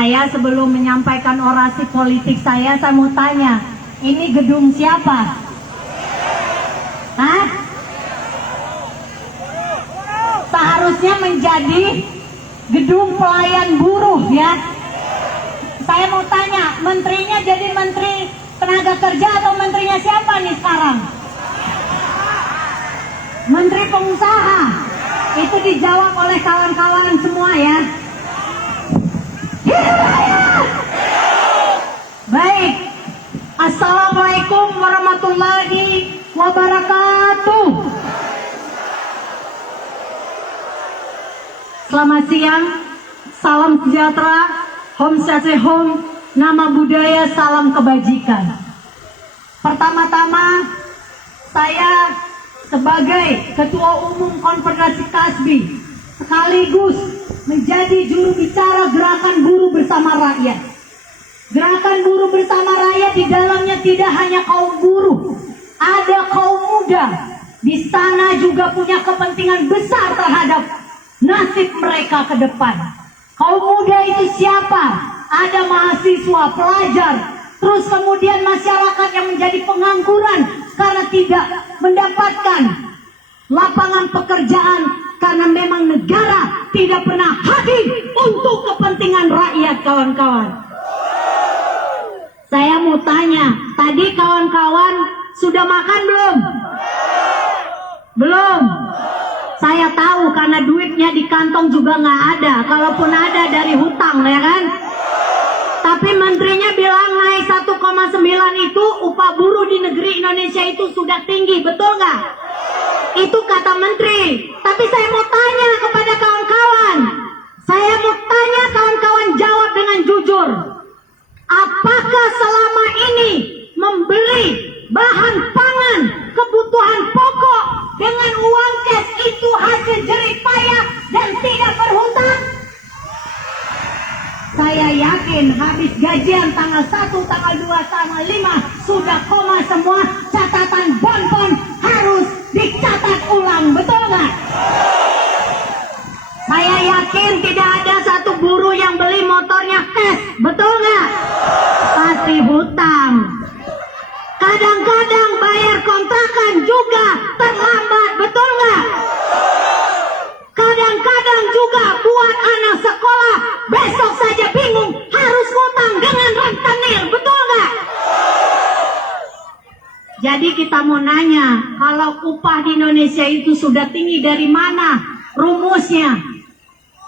Saya sebelum menyampaikan orasi politik saya mau tanya, ini gedung siapa? Hah? Seharusnya menjadi gedung pelayan buruh ya. Saya mau tanya, menterinya jadi menteri tenaga kerja atau menterinya siapa nih sekarang? Menteri pengusaha. Itu dijawab oleh kawan-kawan semua ya. Hidup rakyat! Baik. Assalamualaikum warahmatullahi wabarakatuh. Selamat siang, salam sejahtera, Om Swastiastu, nama budaya, salam kebajikan. Pertama-tama, saya sebagai Ketua Umum Konfederasi Kasbi sekaligus menjadi juru bicara Gerakan Buruh Bersama Rakyat. Gerakan Buruh Bersama Rakyat di dalamnya tidak hanya kaum buruh, ada kaum muda. Di sana juga punya kepentingan besar terhadap nasib mereka ke depan. Kaum muda itu siapa? Ada mahasiswa, pelajar, terus kemudian masyarakat yang menjadi pengangguran karena tidak mendapatkan lapangan pekerjaan karena memang negara tidak pernah hadir untuk kepentingan rakyat, kawan-kawan. Saya mau tanya, tadi kawan-kawan sudah makan belum? Belum? Saya tahu karena duitnya di kantong juga nggak ada. Kalaupun ada dari hutang, ya kan? Tapi menterinya bilang naik 1,9 itu upah buruh di negeri Indonesia itu sudah tinggi, betul nggak? Itu kata menteri. Tapi saya mau tanya kepada kawan-kawan. Saya mau tanya kawan-kawan jawab dengan jujur. Apakah selama ini membeli bahan pangan, kebutuhan pokok dengan uang cash itu hasil jerih payah dan tidak berhutang? Saya yakin habis gajian tanggal 1, tanggal 2, tanggal 5 sudah koma semua, catatan bon-bon harus dicatat ulang, betul nggak? Saya yakin tidak ada satu buruh yang beli motornya cash, betul nggak? Pasti hutang. Kadang-kadang bayar kontrakan juga terlambat, betul nggak? Kadang-kadang juga buat anak sekolah besok saja bingung harus ngutang dengan rentenir, betul nggak? Jadi kita mau nanya, kalau upah di Indonesia itu sudah tinggi, dari mana rumusnya?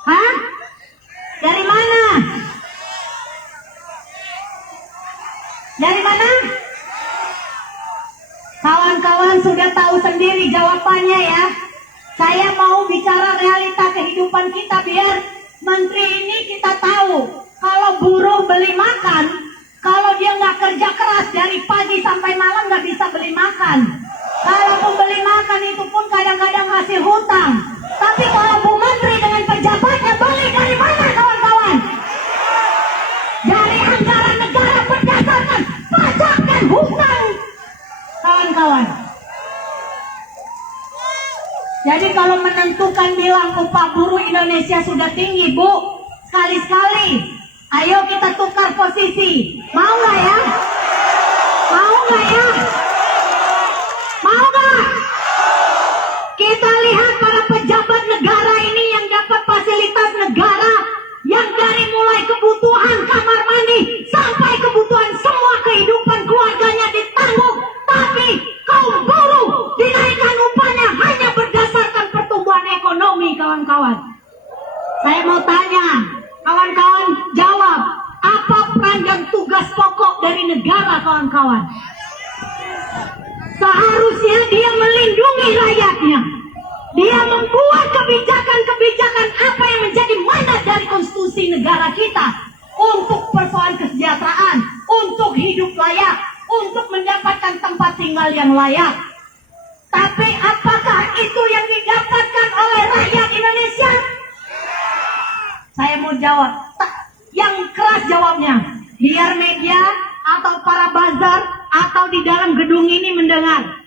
Hah? Dari mana? Dari mana? Kawan-kawan sudah tahu sendiri jawabannya ya. Saya mau bicara realita kehidupan kita biar menteri ini kita tahu. Kalau buruh beli makan, kalau dia nggak kerja keras dari pagi sampai malam nggak bisa beli makan. Kalau membeli makan itu pun kadang-kadang hasil hutang. Tapi kalau Bu Menteri dengan pejabatnya beli dari mana, kawan-kawan? Dari anggaran negara berdasarkan pajak dan hutang, kawan-kawan. Jadi kalau menentukan bilang upah buruh Indonesia sudah tinggi, Bu, sekali-sekali ayo kita tukar posisi. Mau nggak ya? Mau nggak ya? Mau nggak? Kita lihat para pejabat negara ini yang dapat fasilitas negara, yang dari mulai kebutuhan kamar mandi sampai kebutuhan semua kehidupan keluarganya ditanggung, tapi kaum buruh dinaikkan upahnya hanya berdasarkan pertumbuhan ekonomi, kawan-kawan. Saya mau tanya, kawan-kawan jawab, apa peran dan tugas pokok dari negara, kawan-kawan? Seharusnya dia melindungi rakyatnya. Dia membuat kebijakan-kebijakan apa yang menjadi mandat dari konstitusi negara kita untuk persoalan kesejahteraan, untuk hidup layak, untuk mendapatkan tempat tinggal yang layak. Tapi apakah itu yang didapatkan oleh rakyat Indonesia? Saya mau jawab, yang keras jawabnya, biar media atau para buzzer atau di dalam gedung ini mendengar.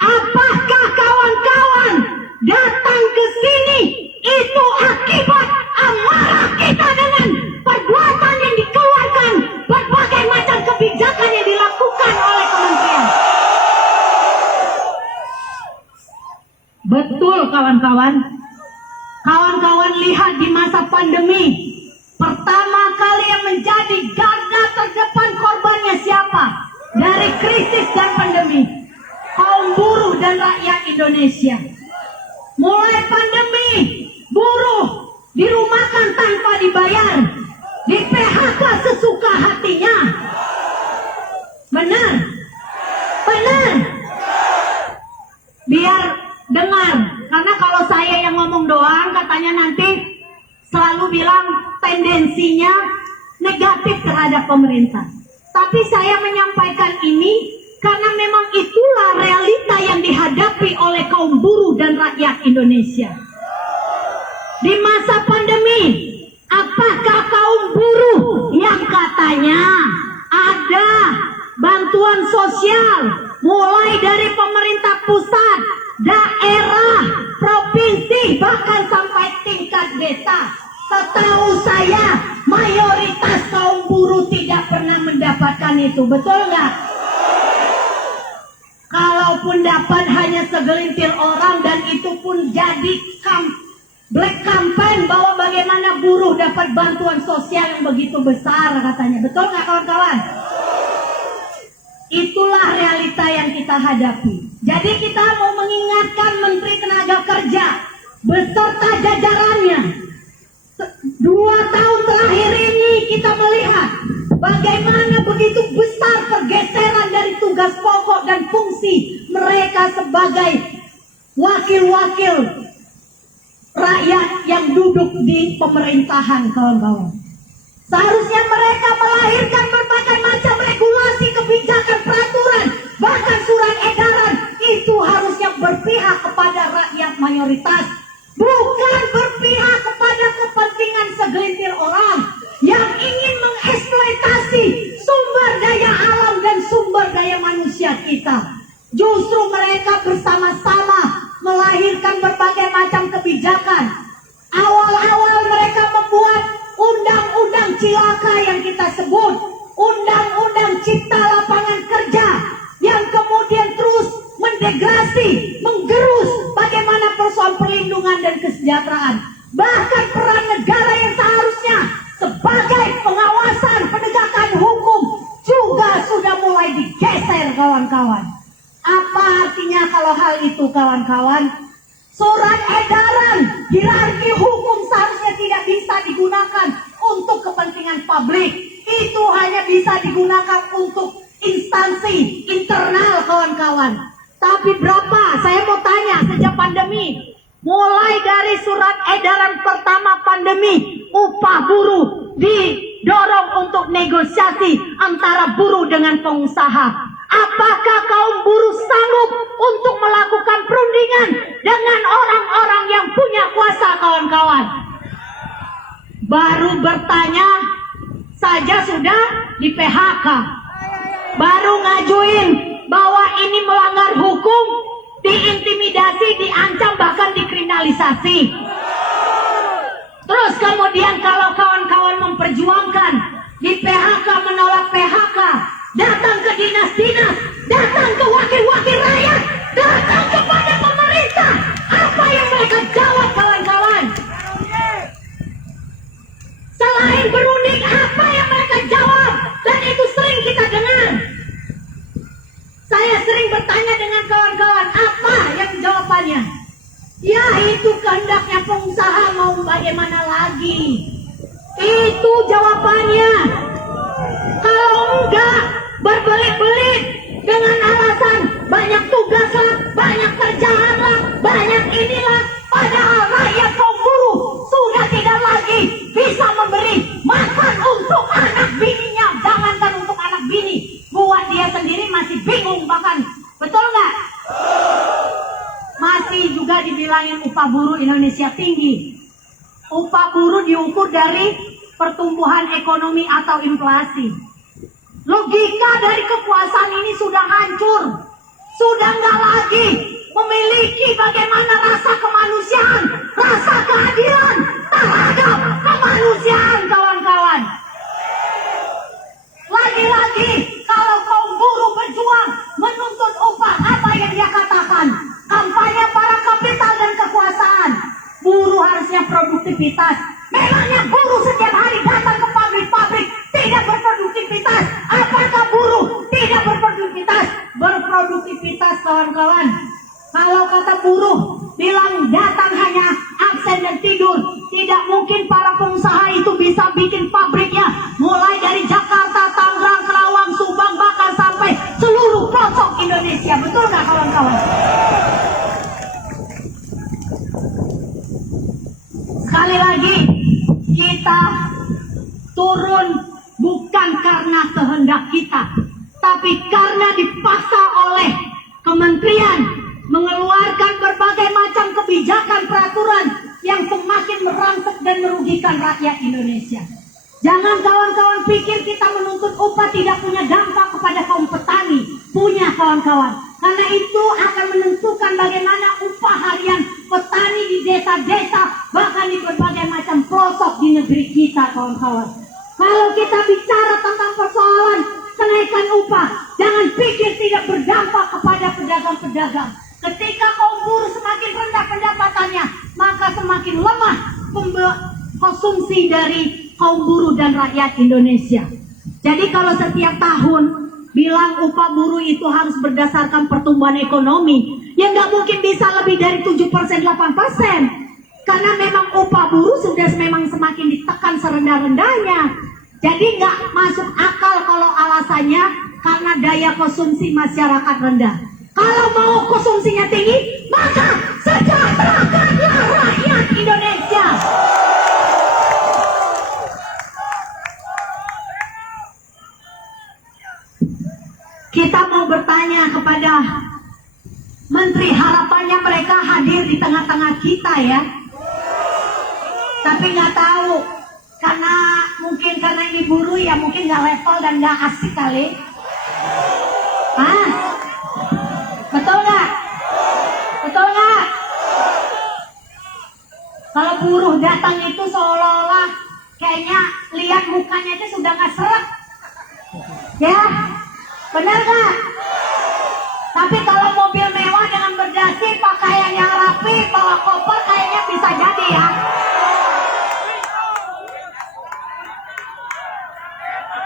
Apakah kawan-kawan datang ke sini itu akibat amarah kita dengan perbuatan Kawan-kawan lihat di masa pandemi, pertama kali yang menjadi garda terdepan korbannya siapa? Dari krisis dan pandemi, kaum buruh dan rakyat Indonesia. Mulai pandemi, buruh dirumahkan tanpa dibayar, di PHK sesuka hatinya. Benar? Benar? Biar dengar, karena kalau saya yang ngomong doang katanya nanti selalu bilang tendensinya negatif terhadap pemerintah. Tapi saya menyampaikan ini karena memang itulah realita yang dihadapi oleh kaum buruh dan rakyat Indonesia. Di masa pandemi, apakah kaum buruh yang katanya ada bantuan sosial mulai dari pemerintah pusat, daerah, provinsi, bahkan sampai tingkat desa? Setahu saya, mayoritas kaum buruh tidak pernah mendapatkan itu. Betul nggak? Kalaupun dapat hanya segelintir orang, dan itu pun jadi black campaign bahwa bagaimana buruh dapat bantuan sosial yang begitu besar katanya. Betul nggak kawan-kawan? Itulah realita yang kita hadapi. Jadi kita mau mengingatkan Menteri Tenaga Kerja beserta jajarannya. 2 tahun terakhir ini kita melihat bagaimana begitu besar pergeseran dari tugas pokok dan fungsi mereka sebagai wakil-wakil rakyat yang duduk di pemerintahan, kawan-kawan. Seharusnya mereka melahirkan berbagai macam regulasi, kebijakan, peraturan, bahkan surat edaran. Itu harusnya berpihak kepada rakyat mayoritas, bukan berpihak kepada kepentingan segelintir orang yang ingin mengeksploitasi sumber daya alam dan sumber daya manusia kita. Justru mereka bersama-sama melahirkan berbagai macam kebijakan. Awal-awal mereka membuat undang-undang cilaka yang kita sebut undang-undang cipta lapangan kerja, yang kemudian terus mendegradasi, menggerus bagaimana persoalan perlindungan dan kesejahteraan. Bahkan peran negara yang seharusnya sebagai pengawasan penegakan hukum juga sudah mulai digeser, kawan-kawan. Apa artinya kalau hal itu, kawan-kawan? Surat edaran hierarki hukum seharusnya tidak bisa digunakan untuk kepentingan publik. Itu hanya bisa digunakan untuk instansi internal, kawan-kawan. Tapi berapa? Saya mau tanya, sejak pandemi, mulai dari surat edaran pertama pandemi, upah buruh didorong untuk negosiasi antara buruh dengan pengusaha. Apakah kaum buruh sanggup untuk melakukan perundingan dengan orang-orang yang punya kuasa, kawan-kawan? Baru bertanya saja sudah di PHK. Baru ngajuin bahwa ini melanggar hukum, diintimidasi, diancam, bahkan dikriminalisasi. Terus kemudian kalau kawan-kawan memperjuangkan di PHK, menolak PHK, datang ke dinas-dinas, datang ke wakil-wakil rakyat, datang kepada pemerintah, apa yang mereka jawab, kawan-kawan? Selain berunding, apa yang mereka jawab? Dan itu sering kita dengar. Saya sering bertanya dengan kawan-kawan, apa yang jawabannya? Ya, itu kehendaknya pengusaha, mau bagaimana lagi? Itu jawabannya. Kalau enggak, berbelit-belit dengan alasan banyak tugas lah, banyak kerjaan lah, banyak inilah. Padahal rakyat kaum buruh sudah tidak lagi bisa memberi makan untuk anak bininya. Jangankan untuk anak bini, buat dia sendiri masih bingung bahkan. Betul nggak? Masih juga dibilangin upah buruh Indonesia tinggi. Upah buruh diukur dari pertumbuhan ekonomi atau inflasi. Logika dari kekuasaan ini sudah hancur. Sudah nggak lagi memiliki bagaimana rasa kemanusiaan, rasa keadilan terhadap kemanusiaan, kawan-kawan. Lagi-lagi kalau kaum buruh berjuang menuntut upah, apa yang dia katakan? Kampanye para kapital dan kekuasaan. Buruh harus harusnya produktivitas. Memangnya buruh setiap hari datang ke pabrik-pabrik tidak berproduktivitas? Apakah buruh tidak berproduktivitas? Berproduktivitas, kawan-kawan. Kalau kata buruh bilang datang hanya absen dan tidur, tidak mungkin para pengusaha itu bisa bikin pabriknya mulai dari Jakarta, Tangerang, Kerawang, Subang, bahkan sampai seluruh pelosok Indonesia. Betul nggak, kawan-kawan? Sekali lagi, kita turun bukan karena kehendak kita, tapi karena dipaksa oleh kementerian mengeluarkan berbagai macam kebijakan peraturan yang semakin merangsek dan merugikan rakyat Indonesia. Jangan kawan-kawan pikir kita menuntut upah tidak punya dampak kepada kaum petani. Punya, kawan-kawan. Karena itu akan menentukan bagaimana upah harian petani di desa-desa, bahkan di berbagai macam pelosok di negeri kita, kawan-kawan. Kalau kita bicara tentang persoalan kenaikan upah, jangan pikir tidak berdampak kepada pedagang-pedagang. Ketika kaum buruh semakin rendah pendapatannya, maka semakin lemah konsumsi dari kaum buruh dan rakyat Indonesia. Jadi kalau setiap tahun bilang upah buruh itu harus berdasarkan pertumbuhan ekonomi, ya nggak mungkin bisa lebih dari 7%, 8%. Karena memang upah buruh sudah memang semakin ditekan serendah-rendahnya. Jadi nggak masuk akal kalau alasannya karena daya konsumsi masyarakat rendah. Kalau mau konsumsinya tinggi, maka sejahterakanlah rakyat Indonesia. Kita mau bertanya kepada Menteri, harapannya mereka hadir di tengah-tengah kita ya. Tapi nggak tahu, karena mungkin karena ini buruh ya mungkin nggak level dan nggak asik kali. Hah? Betul nggak? Betul nggak? Kalau buruh datang itu seolah-olah kayaknya lihat mukanya itu sudah nggak seret. Ya? Benar nggak? Tapi kalau mobil mewah dengan berdasi, pakaian yang rapi, bawa koper, kayaknya bisa jadi ya.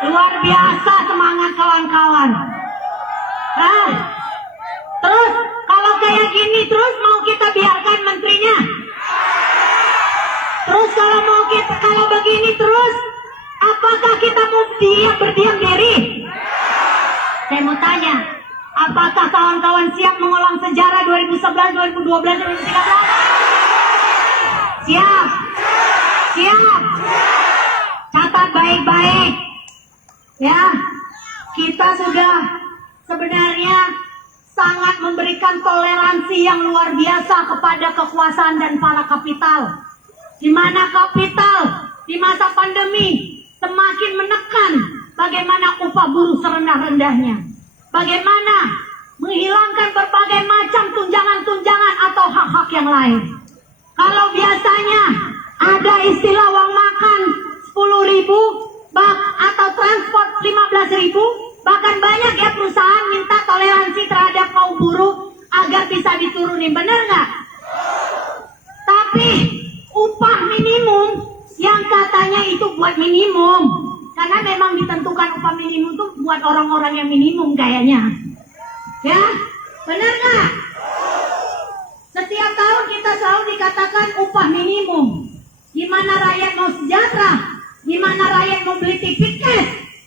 Luar biasa semangat kawan-kawan. Nah, terus kalau kayak gini terus mau kita biarkan menterinya? Terus kalau begini terus, apakah kita mau berdiam diri? Saya mau tanya, apakah kawan-kawan siap mengulang sejarah 2011, 2012, 2013? Siap? Siap? Catat baik-baik. Ya, kita sudah sebenarnya sangat memberikan toleransi yang luar biasa kepada kekuasaan dan para kapital. Di mana kapital di masa pandemi semakin menekan bagaimana upah buruh serendah-rendahnya, bagaimana menghilangkan berbagai macam tunjangan-tunjangan atau hak-hak yang lain. Kalau biasanya ada istilah uang makan 10.000 atau transport 15.000, bahkan banyak ya perusahaan minta toleransi terhadap kaum buruh agar bisa diturunin, benar nggak? Tapi upah minimum yang katanya itu buat minimum, karena memang ditentukan upah minimum itu buat orang-orang yang minimum kayaknya. Ya, benar nggak? Setiap tahun kita selalu dikatakan upah minimum. Gimana rakyat mau sejahtera? Gimana rakyat mau beli tiket?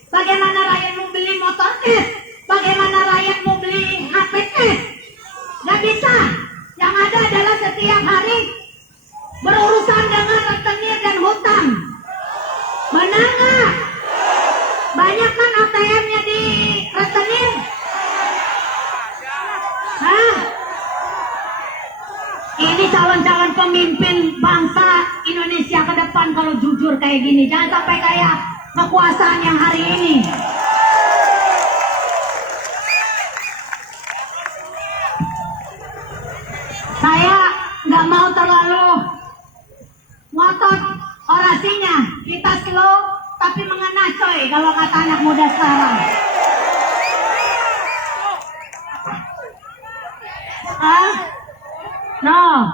Bagaimana rakyat mau beli motor cash? Bagaimana rakyat mau beli HP cash? Gak bisa. Yang ada adalah setiap hari berurusan dengan rentenir dan hutang. Benar nggak? Banyak kan ATM-nya di rentenir? Hah? Ini calon-calon pemimpin bangsa Indonesia ke depan kalau jujur kayak gini. Jangan sampai kayak kekuasaan yang hari ini. Saya nggak mau terlalu ngotot orasinya. Kita slow tapi mengena coy kalau kata anak muda sekarang. No.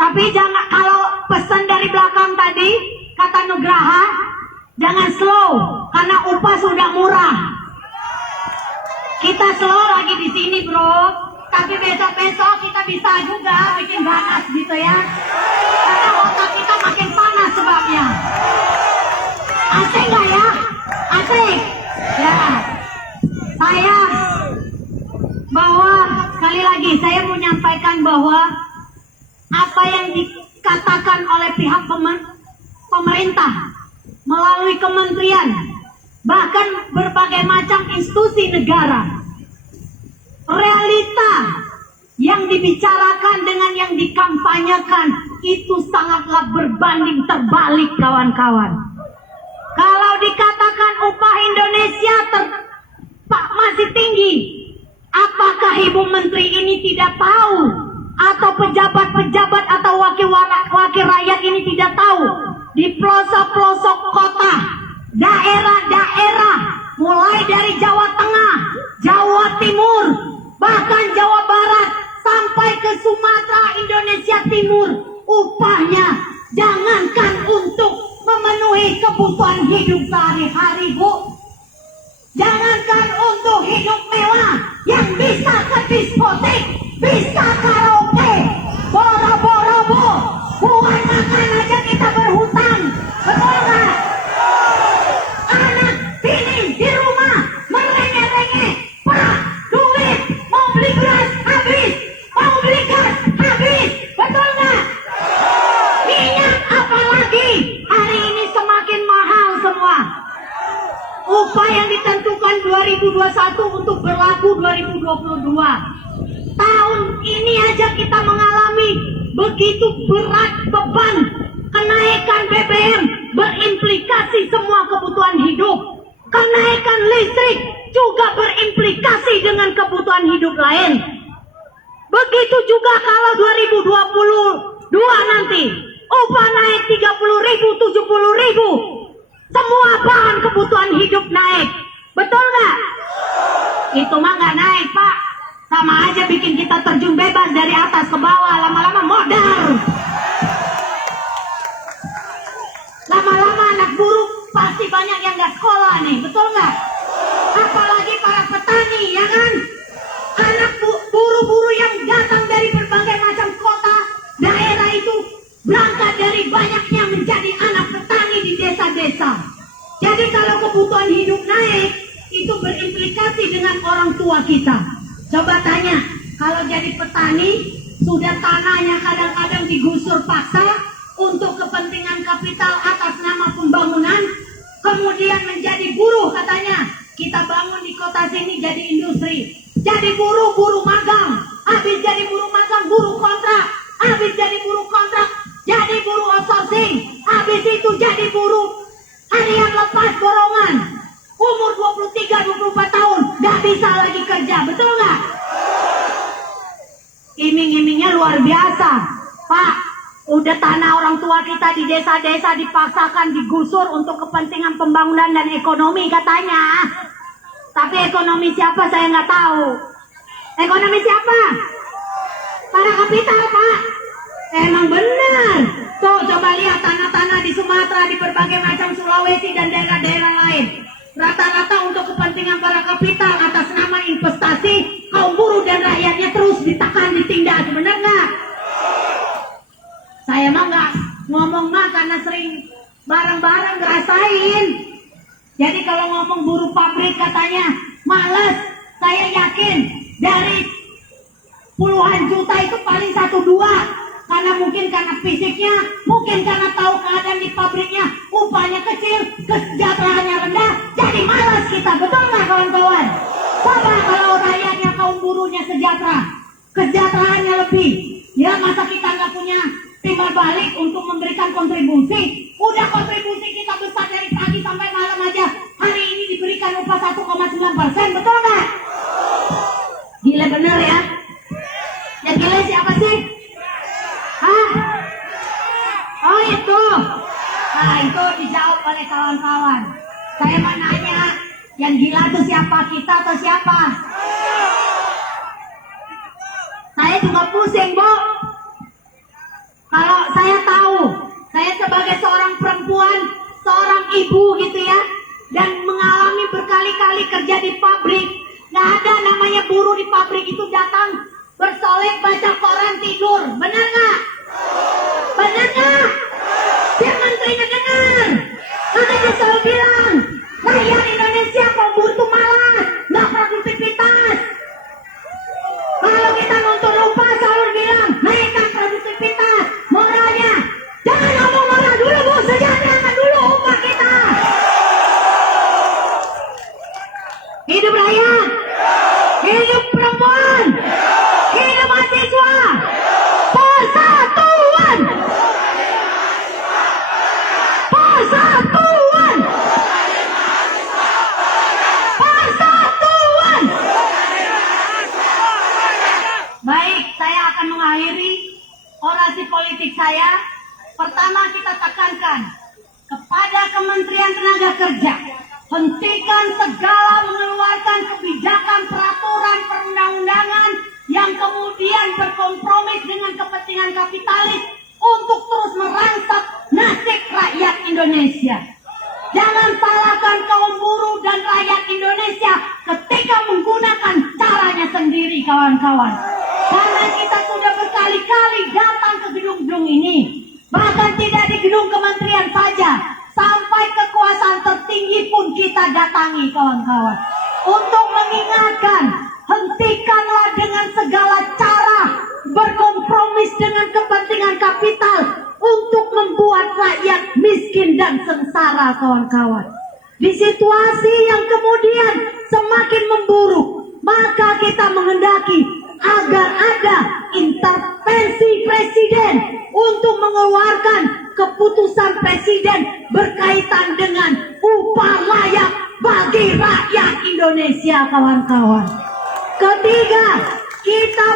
Tapi jangan, kalau pesan dari belakang tadi kata Nugraha, jangan slow karena upah sudah murah. Kita slow lagi di sini bro, tapi besok-besok kita bisa juga bikin ganas gitu ya. Karena otak kita makin panas sebabnya. Asik nggak ya? Asik. Ya. Saya bahwa sekali lagi saya mau menyampaikan bahwa apa yang dikatakan oleh pihak pemerintah melalui kementerian bahkan berbagai macam institusi negara, realita yang dibicarakan dengan yang dikampanyekan itu sangatlah berbanding terbalik kawan-kawan. Kalau dikatakan upah Indonesia masih tinggi, apakah Ibu Menteri ini tidak tahu, atau pejabat-pejabat atau wakil rakyat ini tidak tahu, di pelosok-pelosok kota, daerah-daerah, mulai dari Jawa Tengah, Jawa Timur, bahkan Jawa Barat, sampai ke Sumatera, Indonesia Timur, upahnya jangankan untuk memenuhi kebutuhan hidup sehari-hari, Bu. Jangankan untuk hidup mewah yang bisa ke diskotik, bisa karaoke, boro-boro Bu, buat makan aja kita berhutang, betul nggak? Anak bini di rumah merengek-rengek, Pak, duit, mau beli beras habis, mau beli gas habis, betul nggak? Minyak apalagi hari ini semakin mahal semua. Upah yang ditentukan 2021 untuk berlaku 2022. Tahun ini aja kita mengalami begitu berat beban kenaikan BBM, berimplikasi semua kebutuhan hidup. Kenaikan listrik juga berimplikasi dengan kebutuhan hidup lain. Begitu juga kalau 2022 nanti upah naik 30.000, 70.000. Semua bahan kebutuhan hidup naik. Betul nggak? Itu mah nggak naik, Pak. Sama aja bikin kita terjun bebas dari atas ke bawah. Lama-lama modal. Lama-lama anak buruh pasti banyak yang nggak sekolah nih. Betul nggak? Apalagi para petani, ya kan? Anak buruh-buruh yang datang dari berbagai macam kota, daerah itu berangkat dari banyaknya menjadi anak petani di desa-desa. Jadi kalau kebutuhan hidup naik, itu berimplikasi dengan orang tua kita. Coba tanya, kalau jadi petani, sudah tanahnya kadang-kadang digusur paksa untuk kepentingan kapital atas nama pembangunan, kemudian menjadi buruh katanya. Kita bangun di kota sini jadi industri. Jadi buruh magang. Habis jadi buruh magang, buruh kontrak. Habis jadi buruh kontrak, jadi buruh outsourcing. Habis itu jadi buruh harian lepas borongan. Umur 23-24 tahun gak bisa lagi kerja, betul gak? Iming-imingnya luar biasa. Pak, udah tanah orang tua kita di desa-desa dipaksakan digusur untuk kepentingan pembangunan dan ekonomi katanya. Tapi ekonomi siapa saya nggak tahu. Ekonomi siapa? Para kapital, Pak. Emang benar. Tuh coba lihat tanah-tanah di Sumatera, di berbagai macam Sulawesi dan daerah-daerah lain. Rata-rata untuk kepentingan para kapital atas nama investasi, kaum buruh dan rakyatnya terus ditekan, ditindak. Benar nggak? Saya mah nggak ngomong mah karena sering bareng-bareng ngerasain. Jadi kalau ngomong buruh pabrik katanya males, saya yakin dari puluhan juta itu paling 1-2. Karena mungkin karena fisiknya, mungkin karena tahu keadaan di pabriknya, upahnya kecil, kesejahteraannya rendah, jadi malas kita, betul nggak kawan-kawan? Coba kalau rakyatnya, kaum buruhnya sejahtera, kesejahteraannya lebih, ya masa kita nggak punya timbal balik untuk memberikan kontribusi? Udah kontribusi kita besar dari pagi sampai malam aja, hari ini diberikan upah 1,9%, betul nggak? Gila bener ya? Yang gila siapa sih? Hah? Oh itu. Nah itu dijawab oleh kawan-kawan. Saya mau nanya, yang gila itu siapa, kita atau siapa? Saya juga pusing, Bu. Kalau saya tahu, saya sebagai seorang perempuan, seorang ibu gitu ya, dan mengalami berkali-kali kerja di pabrik, nggak ada namanya buruh di pabrik itu datang bersolek baca koran tidur, benar nggak? Benar nggak? Biar menterinya dengar. Makanya saya bilang, rakyat Indonesia kok butuh malas, nggak produktivitas. Kalau kita nonton lupa selalu bilang naikkan produktivitas, moralnya jangan ngomong moral dulu bu, sejahterakan dulu upah kita. Hidup rakyat, hidup perempuan, hidup mahasiswa, persatuan, persatuan, persatuan. Baik, saya akan mengakhiri orasi politik saya. Pertama, kita tekankan kepada Kementerian Tenaga Kerja, hentikan segala mengeluarkan kebijakan, peraturan, perundang-undangan yang kemudian berkompromi dengan kepentingan kapitalis untuk terus merangsek nasib rakyat Indonesia. Jangan salahkan kaum buruh dan rakyat Indonesia ketika menggunakan caranya sendiri, kawan-kawan. Karena kita sudah berkali-kali datang ke gedung-gedung ini, bahkan tidak di gedung kementerian saja, sampai kekuasaan tertinggi pun kita datangi, kawan-kawan, untuk mengingatkan, hentikanlah dengan segala cara berkompromis dengan kepentingan kapital untuk membuat rakyat miskin dan sengsara, kawan-kawan. Di situasi yang kemudian semakin memburuk, maka kita menghendaki agar ada intervensi presiden untuk mengeluarkan keputusan presiden berkaitan dengan upah layak bagi rakyat Indonesia, kawan-kawan. Ketiga, kita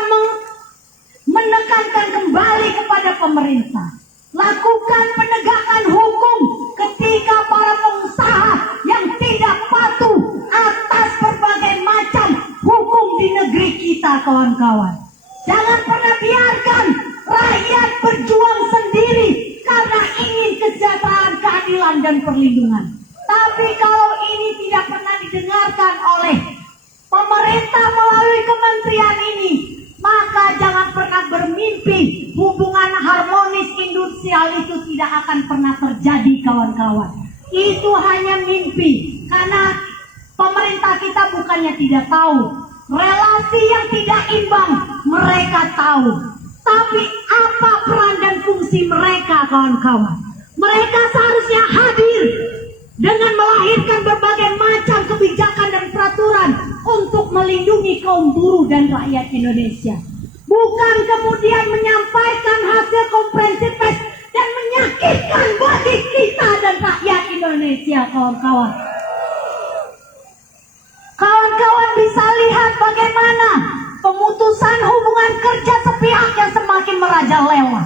menekankan kembali kepada pemerintah, lakukan penegakan hukum ketika para pengusaha yang tidak patuh atas berbagai macam hukum di negeri kita, kawan-kawan. Jangan pernah biarkan rakyat berjuang sendiri karena ingin kesejahteraan, keadilan, dan perlindungan. Tapi kalau ini tidak pernah didengarkan oleh pemerintah melalui kementerian ini, maka jangan pernah bermimpi hubungan harmonis industrial itu tidak akan pernah terjadi, kawan-kawan. Itu hanya mimpi, karena pemerintah kita bukannya tidak tahu. Relasi yang tidak imbang mereka tahu. Tapi apa peran dan fungsi mereka, kawan-kawan? Mereka seharusnya hadir dengan melahirkan berbagai macam kebijakan dan peraturan untuk melindungi kaum buruh dan rakyat Indonesia. Bukan kemudian menyampaikan hasil konferensi pers dan menyakitkan bagi kita dan rakyat Indonesia, kawan-kawan. Kawan-kawan bisa lihat bagaimana pemutusan hubungan kerja sepihak yang semakin merajalela.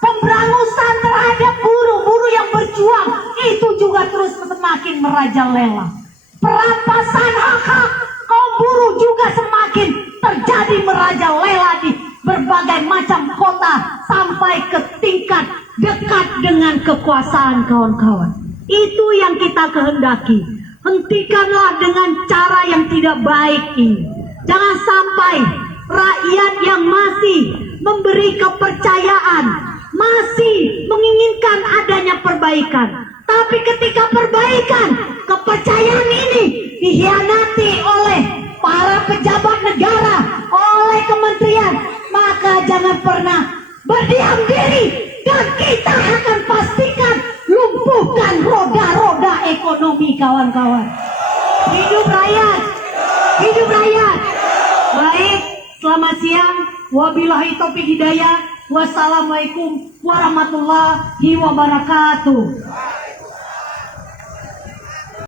Pemberangusan terhadap buruh-buruh yang berjuang itu juga terus semakin merajalela. Perampasan hak-hak kaum buruh juga semakin terjadi merajalela di berbagai macam kota sampai ke tingkat dekat dengan kekuasaan, kawan-kawan. Itu yang kita kehendaki. Hentikanlah dengan cara yang tidak baik ini. Jangan sampai rakyat yang masih memberi kepercayaan, masih menginginkan adanya perbaikan, tapi ketika perbaikan, kepercayaan ini dikhianati oleh para pejabat negara, oleh kementerian, maka jangan pernah berdiam diri, dan kita akan pastikan lumpuhkan roda-roda ekonomi, kawan-kawan. Hidup rakyat, hidup rakyat. Baik, selamat siang. Wabillahi taufiq hidayah. Wassalamualaikum warahmatullahi wabarakatuh.